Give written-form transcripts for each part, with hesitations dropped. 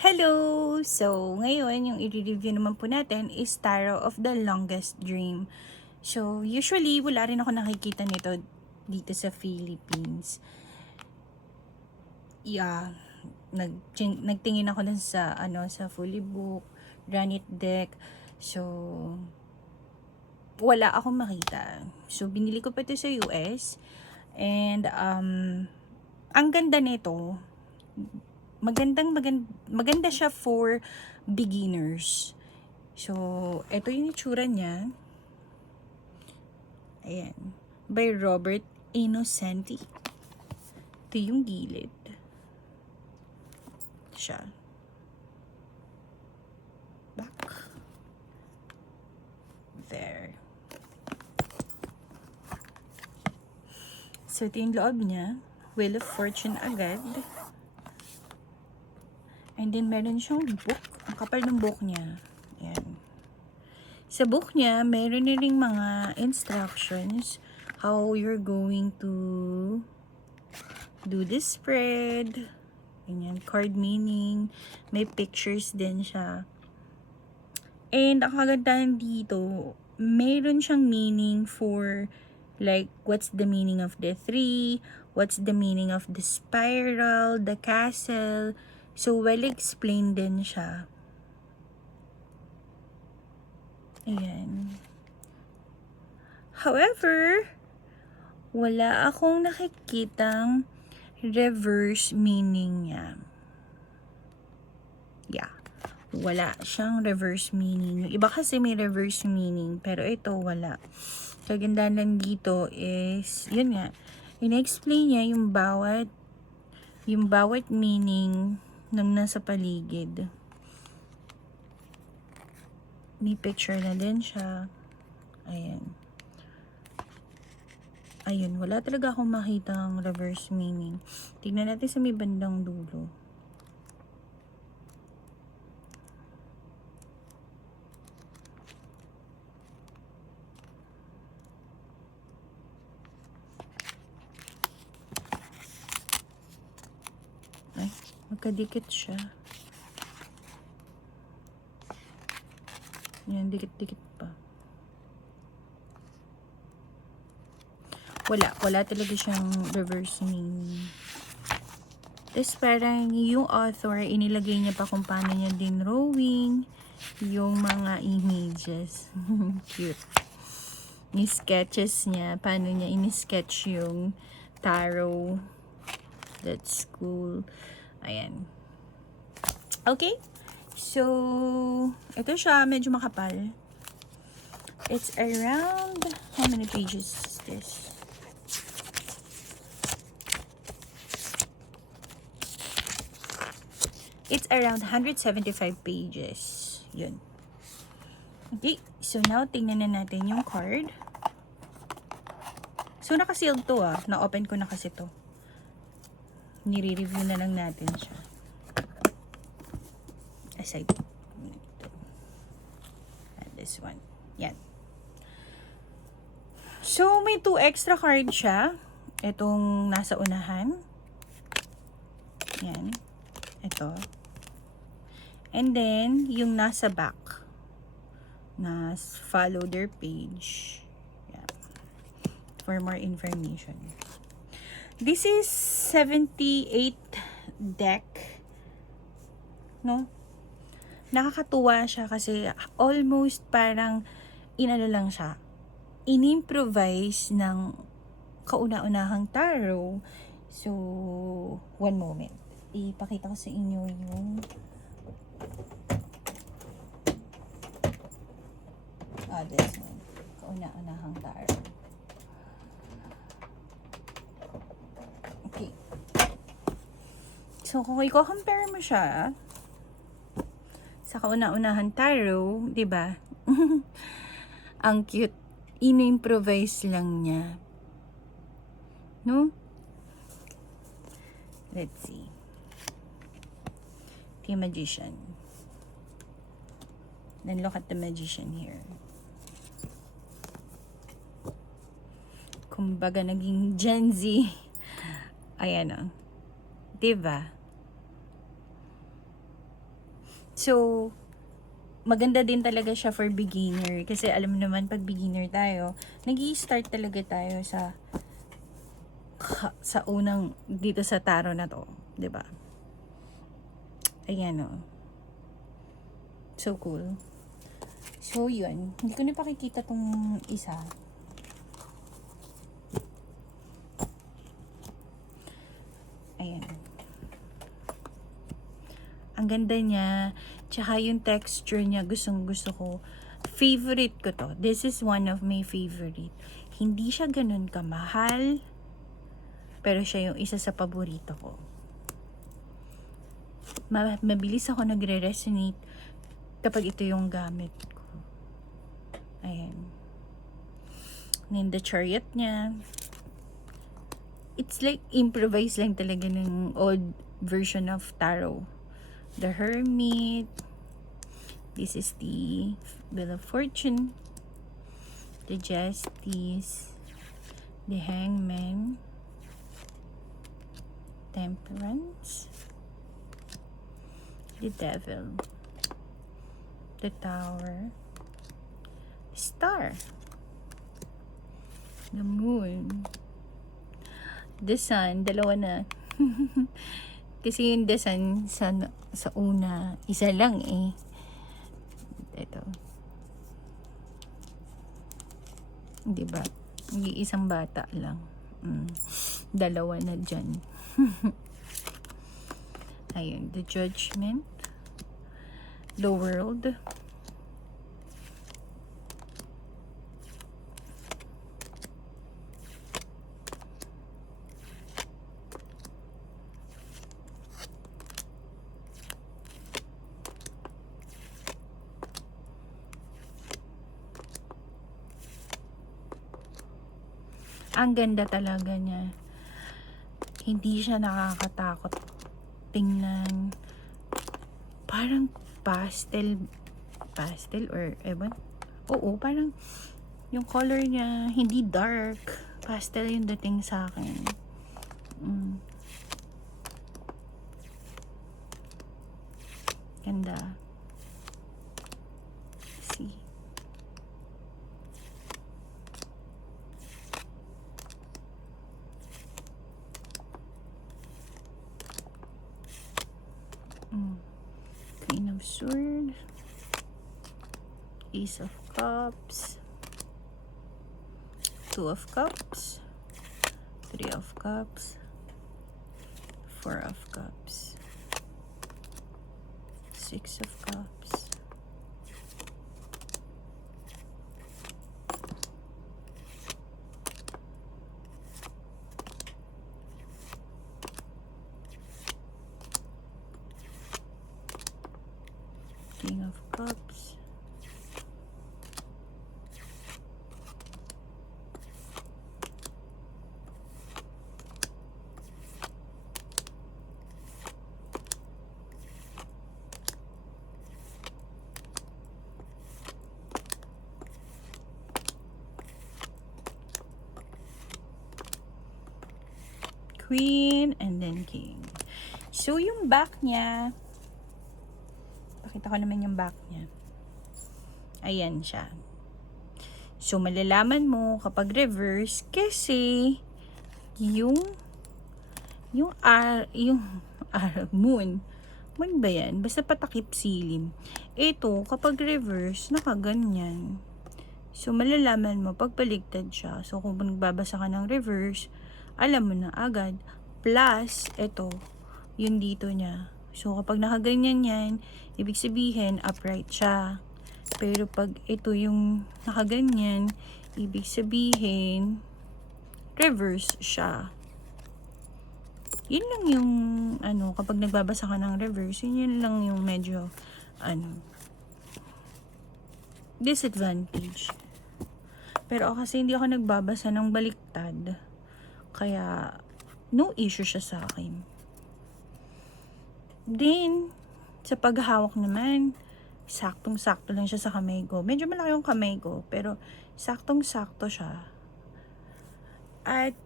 Hello! So, ngayon, yung i-review naman po natin is Tarot of the Longest Dream. So, usually, wala rin ako nakikita nito dito sa Philippines. Yeah, nagtingin ako dun sa, sa fully book, granite deck. So, wala akong makita. So, binili ko pa ito sa US. And, ang ganda nito, maganda siya for beginners. So, ito yung itsura niya. Ayan. By Robert Innocenti. Ito yung gilid. Siya. Back. There. So, ito yung loob niya. Wheel of Fortune agad. And then, meron siyang book. Ang kapal ng book niya. Ayan. Sa book niya, meron na ring mga instructions how you're going to do this spread. Ganyan, card meaning. May pictures din siya. And ang kagandahan dito, meron siyang meaning for like, what's the meaning of the three? What's the meaning of the spiral, the castle? So, well explained din siya. Ayan. However, wala akong nakikitang reverse meaning niya. Yeah. Wala siyang reverse meaning. Yung iba kasi may reverse meaning, pero ito wala. Kagandahan lang dito is, yun nga, in-explain niya yung bawat meaning ng nasa paligid. May picture na din siya. Ayan. Ayun, wala talaga akong makitang reverse meaning. Tignan natin sa may bandang dulo. Ay, magkadikit siya. Yan, dikit-dikit pa. Wala talaga siyang reverse meaning. Tapos parang yung author, inilagay niya pa kung paano niya din drawing yung mga images. Cute. Yung sketches niya, paano niya in-sketch yung tarot. That's cool. Ayan. Okay. So, ito siya, medyo makapal. It's around, how many pages is this? It's around 175 pages. Yun. Okay. So, now, tingnan na natin yung card. So, nakasealed to Na-open ko na kasi to. Nire-review na lang natin siya. Aside. And this one. Yan. So, may 2 extra cards siya. Itong nasa unahan. Yan. Ito. And then, yung nasa back. Na follow their page. Yeah. For more information. This is 78 deck. No? Nakakatuwa siya kasi almost parang inano lang siya. In-improvise ng kauna-unahang tarot. So, one moment. Ipakita ko sa inyo yung this one. Kauna-unahang tarot. Okay. So, kung i-compare mo siya sa kauna-unahang tarot, 'di ba? Ang cute. In-improvise lang niya. No? Let's see. The Magician. Then look at the Magician here. Kumbaga naging Gen Z. Ayan o. Diba? So, maganda din talaga siya for beginner. Kasi alam mo naman, pag beginner tayo, nag-i-start talaga tayo sa unang, dito sa tarot na to. 'Di ba? Ayan o. So cool. So, yun. Hindi ko na pakikita tong isa. Ayan. Ang ganda niya. Tsaka yung texture niya, gustong gusto ko. Favorite ko to. This is one of my favorite. Hindi siya ganun kamahal. Pero siya yung isa sa paborito ko. Mabilis ako nagre-resonate kapag ito yung gamit ko. Ayan. And the chariot niya. It's like improvise lang talaga ng old version of tarot. The Hermit. This is the Wheel of Fortune. The Justice. The Hangman. Temperance. The Devil. The Tower. Star. The Moon. The Sun. Dalawa na. Kasi yung The Sun sa una, isa lang eh. Ito. Diba? Isang bata lang. Dalawa na dyan. Ayun. The Judgment. The World. Ang ganda talaga niya. Hindi siya nakakatakot tingnan. Parang pastel or ewan. Oo, parang yung color niya hindi dark. Pastel yung dating sa akin. Ganda. See. Queen of Swords. Ace of Cups. Two of Cups. Three of Cups. Four of Cups. Six of Cups. King of Cups. Queen and then King. So yung back niya, pakita ko naman yung back niya. Ayan siya. So malalaman mo kapag reverse kasi yung moon ba yan? Basta patakip silim. Ito, kapag reverse, nakaganyan. So, malalaman mo pag baligtad siya. So, kung nagbabasa ka ng reverse, alam mo na agad. Plus, ito, yung dito niya. So, kapag nakaganyan yan, ibig sabihin, upright siya. Pero pag ito yung nakaganyan, ibig sabihin, reverse siya. Yun lang yung, kapag nagbabasa ka ng reverse, yun lang yung medyo, disadvantage. Pero kasi hindi ako nagbabasa ng baliktad. Kaya, no issue siya sa akin. Then, sa paghahawak naman, saktong-sakto lang siya sa kamay ko. Medyo malaki yung kamay ko, pero saktong-sakto siya. At,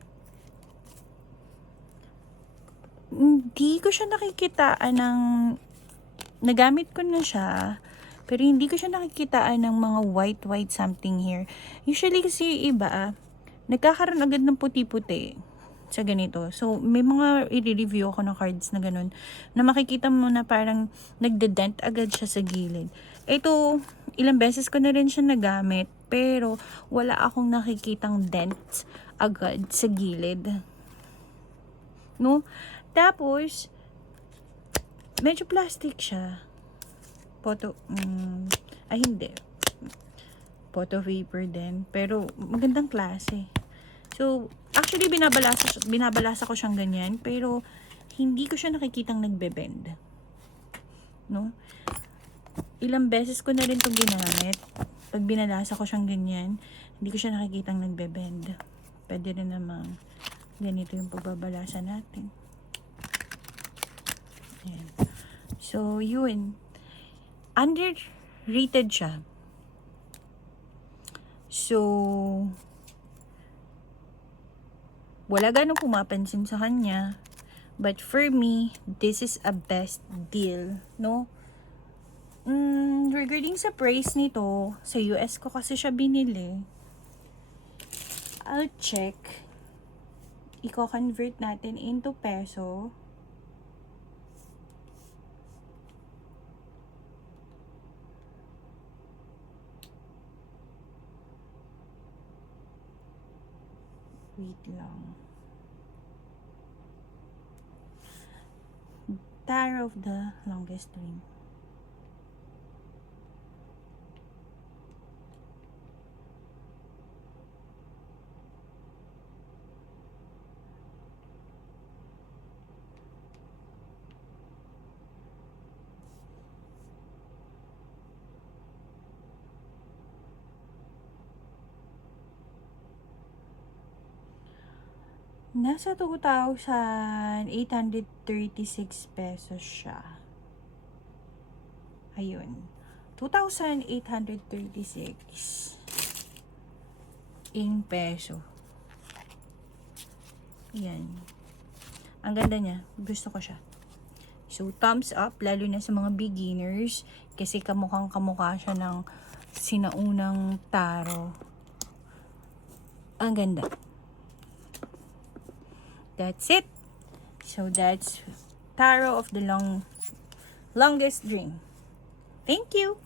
hindi ko siya nakikitaan ng nagamit ko na siya, pero hindi ko siya nakikitaan ng mga white something here. Usually kasi iba, nagkakaroon agad ng puti-puti sa ganito. So, may mga i-review ako ng cards na ganun, na makikita mo na parang nagde-dent agad siya sa gilid. Ito, ilang beses ko na rin siya nagamit, pero wala akong nakikitang dents agad sa gilid. No? Tapos, medyo plastic siya. Hindi. Photo vapor din. Pero, magandang klase. So, actually, binabalasa ko siyang ganyan. Pero, hindi ko siya nakikitang nagbe-bend. No? Ilang beses ko na rin itong ginamit. Pag binalasa ko siyang ganyan, hindi ko siya nakikitang nagbe-bend. Pwede rin namang ganito yung pagbabalasa natin. Ayan. So, yun. Underrated siya. So, wala ganong pumapansin sa kanya. But for me, this is a best deal, no? Regarding sa price nito, sa US ko kasi siya binili. I'll check. Iko-convert natin into peso. Wait lang. Tarot of the Longest Ring. Nasa 2,836 pesos siya. Ayun. 2,836 in peso. Yan. Ang ganda niya. Gusto ko siya. So, thumbs up, lalo na sa mga beginners. Kasi kamukhang-kamukha siya ng sinaunang taro. Ang ganda. That's it. So, that's Tarot of the Longest Ring. Thank you.